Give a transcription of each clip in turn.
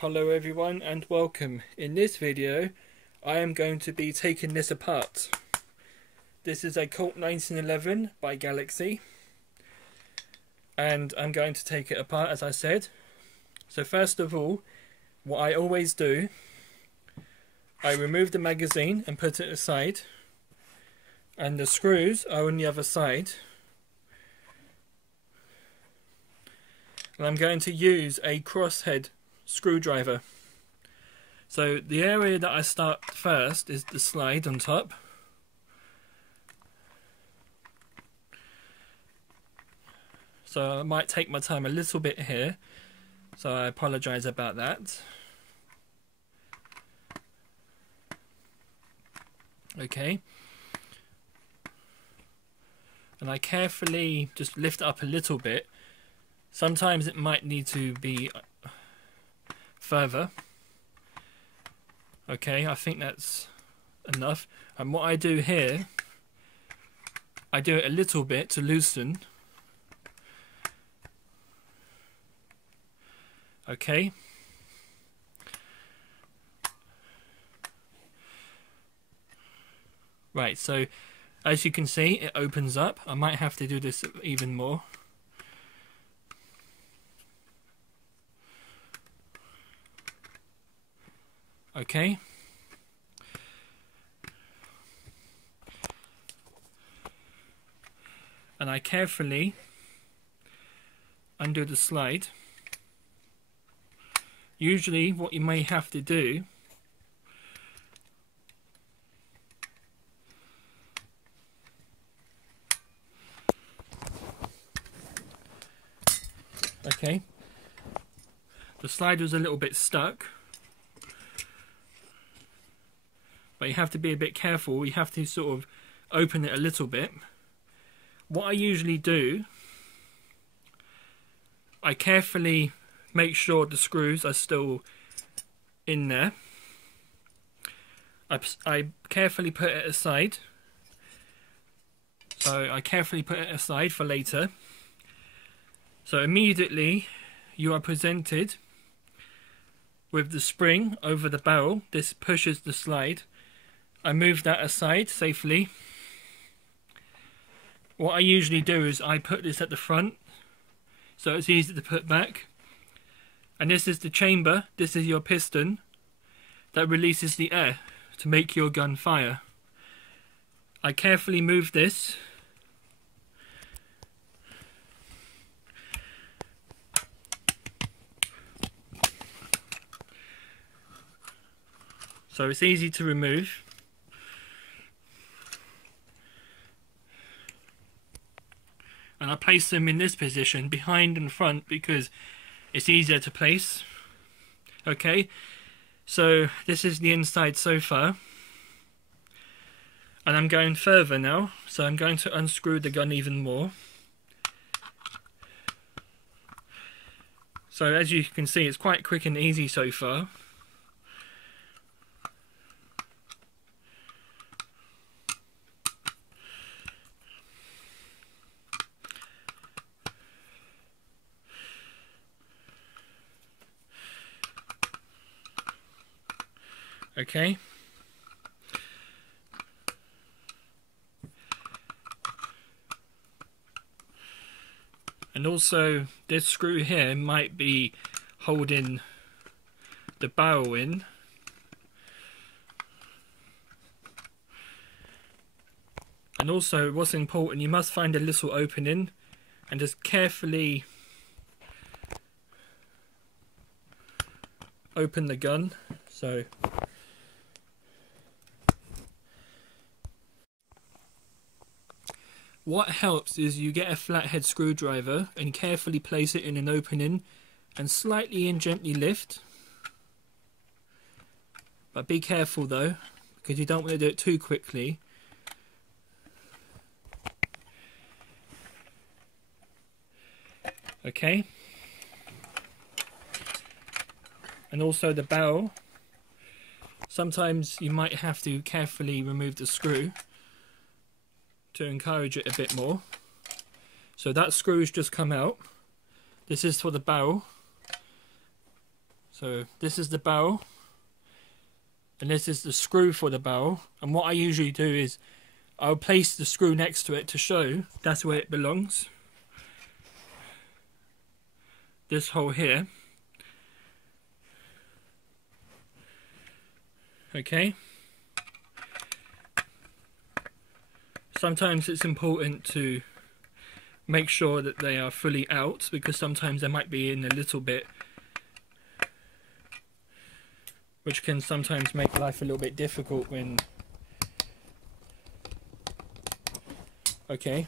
Hello everyone and welcome. In this video I am going to be taking this apart. This is a Colt 1911 by Galaxy and I'm going to take it apart, as I said. So first of all, what I always do, I remove the magazine and put it aside, and the screws are on the other side. And I'm going to use a crosshead screwdriver. So the area that I start first is the slide on top. So I might take my time a little bit here, so I apologise about that. Okay. And I carefully just lift it up a little bit. Sometimes it might need to be further. Okay, I think that's enough. And what I do here, I do it a little bit to loosen. Okay. Right, so as you can see, it opens up. I might have to do this even more. Okay. And I carefully undo the slide. Usually what you may have to do okay, the slide was a little bit stuck, but you have to be a bit careful. You have to sort of open it a little bit. What I usually do, I carefully make sure the screws are still in there. I carefully put it aside. So I carefully put it aside for later. So immediately you are presented with the spring over the barrel. This pushes the slide. I move that aside safely. What I usually do is I put this at the front so it's easy to put back. And this is the chamber, this is your piston that releases the air to make your gun fire. I carefully move this. So it's easy to remove. And I place them in this position, behind and front, because it's easier to place. Okay, so this is the inside so far. And I'm going further now, so I'm going to unscrew the gun even more. So as you can see, it's quite quick and easy so far. Okay. And also this screw here might be holding the barrel in. And also what's important, you must find a little opening and just carefully open the gun. So what helps is you get a flathead screwdriver and carefully place it in an opening and slightly and gently lift. But be careful though, because you don't want to do it too quickly. Okay. And also the barrel. Sometimes you might have to carefully remove the screw to encourage it a bit more. So that screw's just come out. This is for the barrel. So this is the barrel, and this is the screw for the barrel. And what I usually do is I'll place the screw next to it to show that's where it belongs. This hole here. Okay. Sometimes it's important to make sure that they are fully out, because sometimes they might be in a little bit, which can sometimes make life a little bit difficult when... Okay.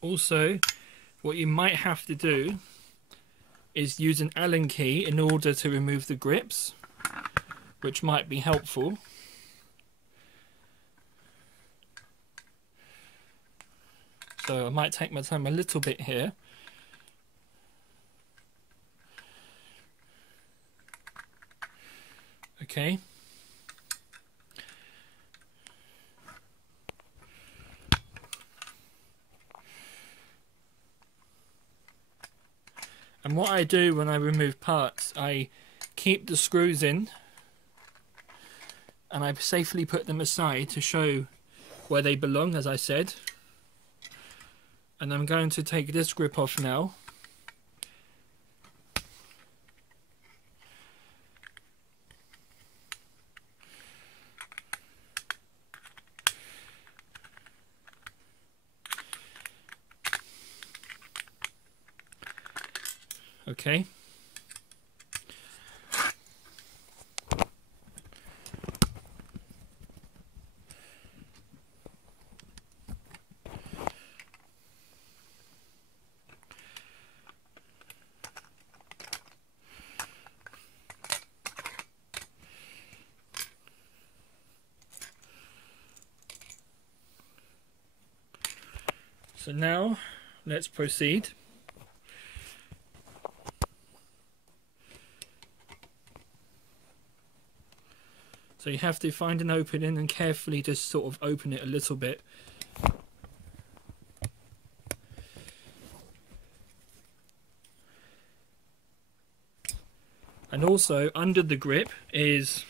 Also, what you might have to do is use an Allen key in order to remove the grips, which might be helpful. So I might take my time a little bit here. Okay. And what I do when I remove parts, I keep the screws in and I safely put them aside to show where they belong, as I said. And I'm going to take this grip off now. Okay. So now let's proceed. So you have to find an opening and carefully just sort of open it a little bit. And also under the grip is,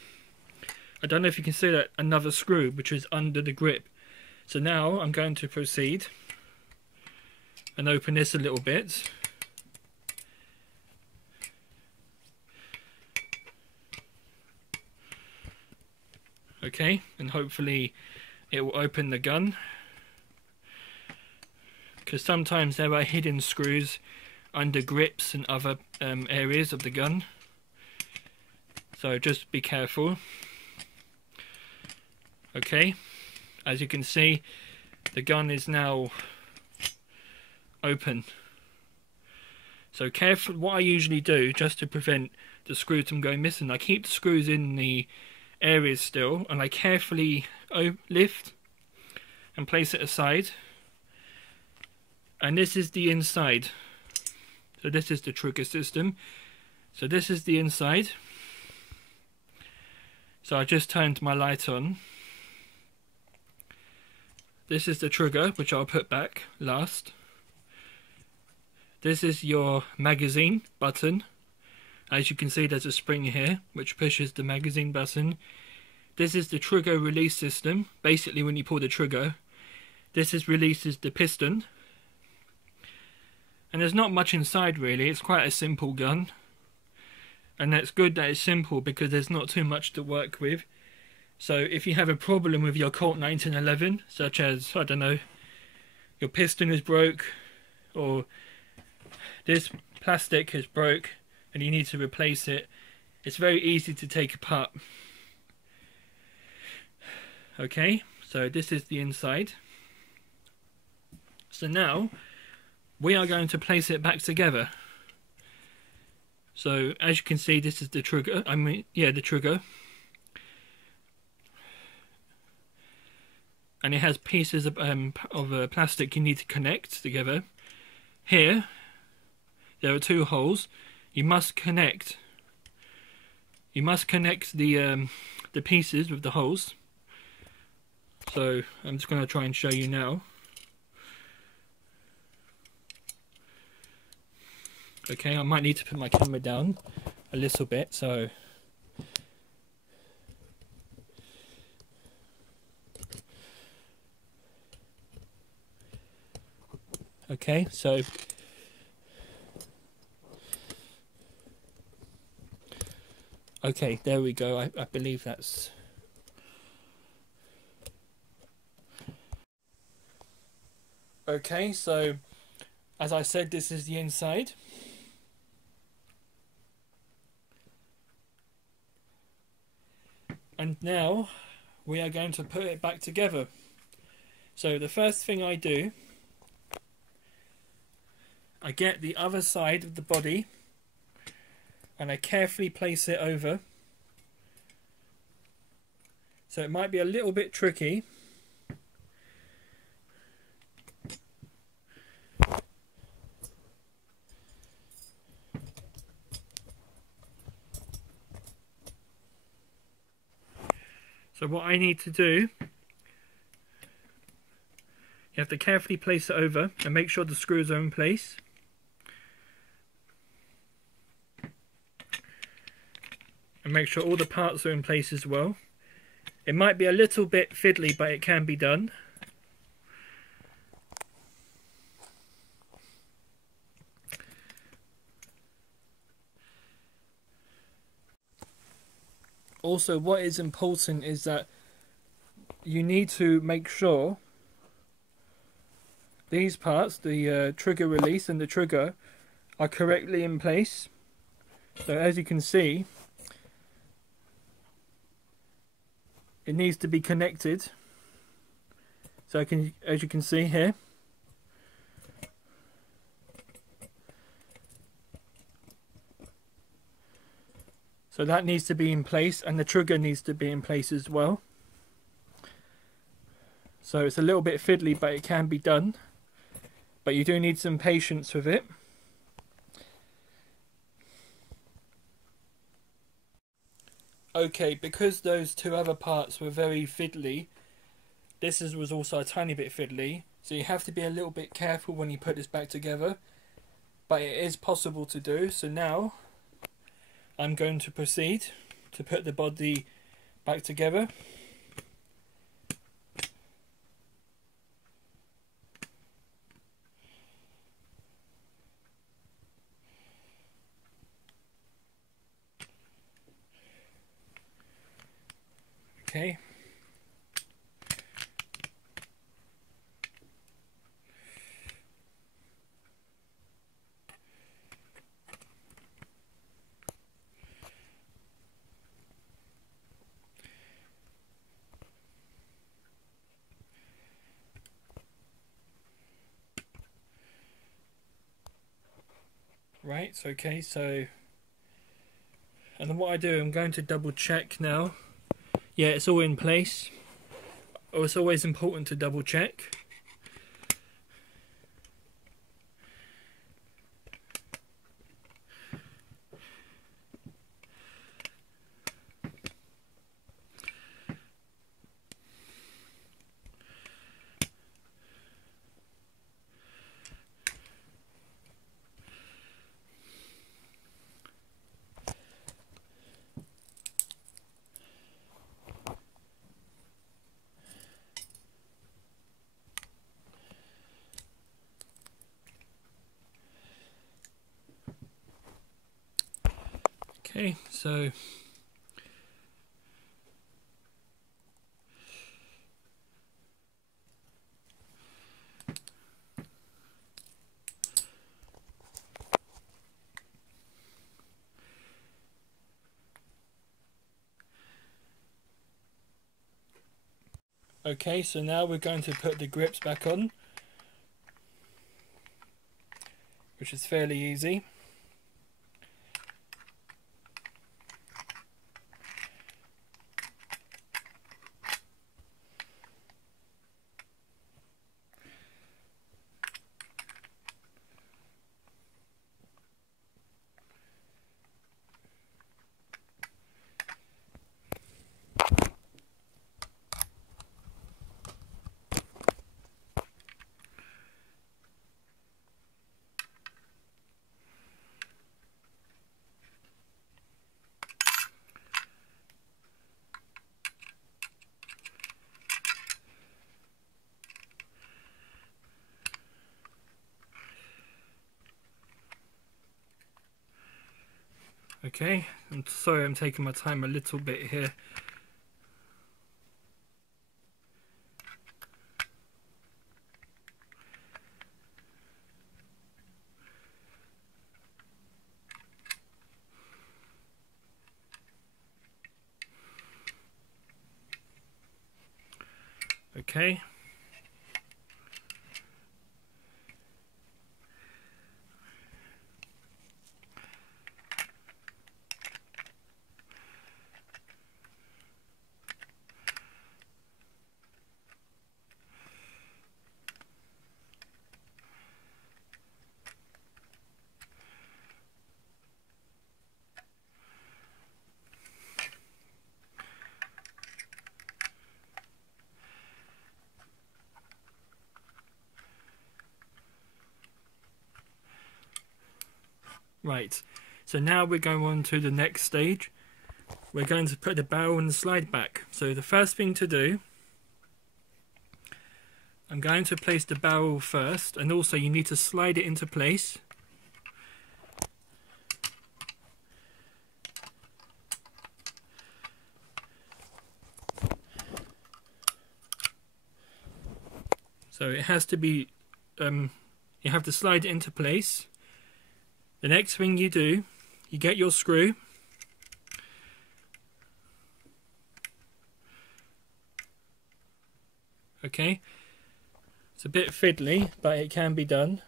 I don't know if you can see that, another screw which is under the grip. So now I'm going to proceed and open this a little bit. Okay, and hopefully it will open the gun, because sometimes there are hidden screws under grips and other areas of the gun, so just be careful. Okay, as you can see, the gun is now open. So careful. What I usually do, just to prevent the screws from going missing, I keep the screws in the areas still, and I carefully lift and place it aside. And this is the inside. So this is the trigger system. So this is the inside. So I just turned my light on. This is the trigger, which I'll put back last. This is your magazine button. As you can see, there's a spring here which pushes the magazine button. This is the trigger release system. Basically, when you pull the trigger, releases the piston. And there's not much inside really. It's quite a simple gun. And that's good that it's simple, because there's not too much to work with. So if you have a problem with your Colt 1911, such as, I don't know, your piston is broke, or this plastic is broke and you need to replace it, it's very easy to take apart. Okay, so this is the inside. So now we are going to place it back together. So as you can see, this is the trigger. The trigger. And it has pieces of plastic you need to connect together. Here, there are two holes. You must connect. You must connect the pieces with the holes. So I'm just going to try and show you now. Okay, I might need to put my camera down a little bit. So. Okay, so okay, there we go. I believe that's okay. So as I said, this is the inside. And now we are going to put it back together. So the first thing I do, I get the other side of the body and I carefully place it over. So it might be a little bit tricky. So what I need to do, you have to carefully place it over and make sure the screws are in place. And make sure all the parts are in place as well. It might be a little bit fiddly, but it can be done. Also, what is important is that you need to make sure these parts, the trigger release and the trigger, are correctly in place. So as you can see, it needs to be connected. So as you can see here, so that needs to be in place, and the trigger needs to be in place as well. So it's a little bit fiddly, but it can be done. But you do need some patience with it. Okay, because those two other parts were very fiddly, this was also a tiny bit fiddly, so you have to be a little bit careful when you put this back together, but it is possible to do. So now I'm going to proceed to put the body back together. Okay. Right, okay, so, and then what I do, I'm going to double check now. Yeah, it's all in place. Oh, it's always important to double check. Okay, so okay, so now we're going to put the grips back on, which is fairly easy. Okay, I'm sorry I'm taking my time a little bit here. Okay. Right, so now we're going on to the next stage. We're going to put the barrel and the slide back. So the first thing to do, I'm going to place the barrel first, and also you need to slide it into place. So it has to be, you have to slide it into place. The next thing you do, you get your screw. Okay, it's a bit fiddly, but it can be done.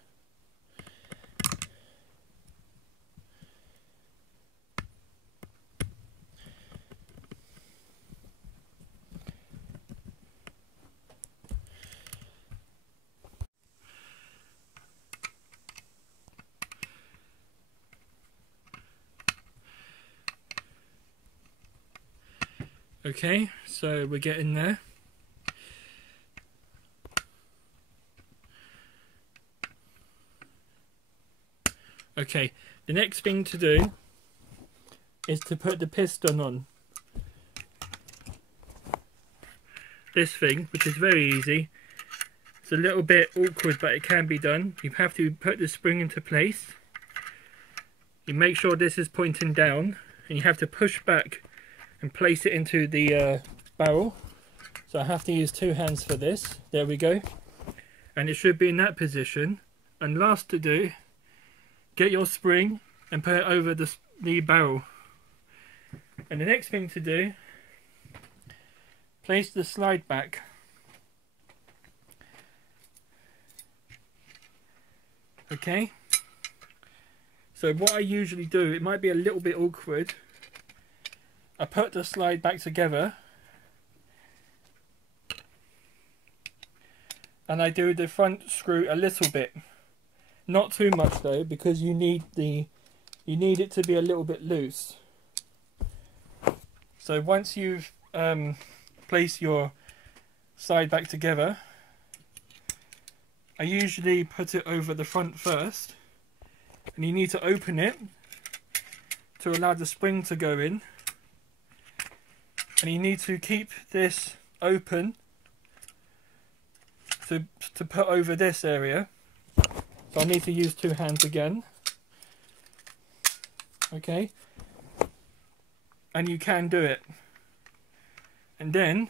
Okay, so we're getting there. Okay, the next thing to do is to put the piston on. This thing, which is very easy. It's a little bit awkward, but it can be done. You have to put the spring into place. You make sure this is pointing down, and you have to push back and place it into the barrel. So I have to use 2 hands for this. There we go. And it should be in that position. And last to do, get your spring and put it over the barrel. And the next thing to do, place the slide back. Okay. So what I usually do, it might be a little bit awkward. I put the slide back together, and I do the front screw a little bit, not too much though, because you need it to be a little bit loose. So once you've placed your slide back together, I usually put it over the front first, and you need to open it to allow the spring to go in. And you need to keep this open to put over this area. So I need to use 2 hands again. Okay. And you can do it. And then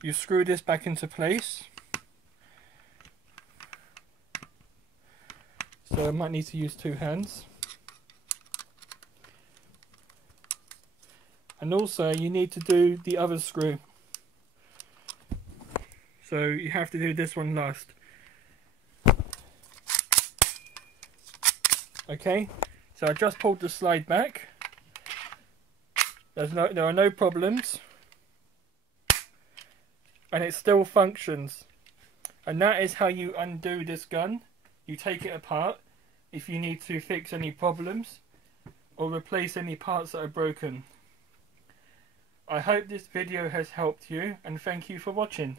you screw this back into place. So I might need to use 2 hands. And also you need to do the other screw. So you have to do this one last. Okay, so I just pulled the slide back. There are no problems. And it still functions. And that is how you undo this gun. You take it apart if you need to fix any problems or replace any parts that are broken. I hope this video has helped you, and thank you for watching.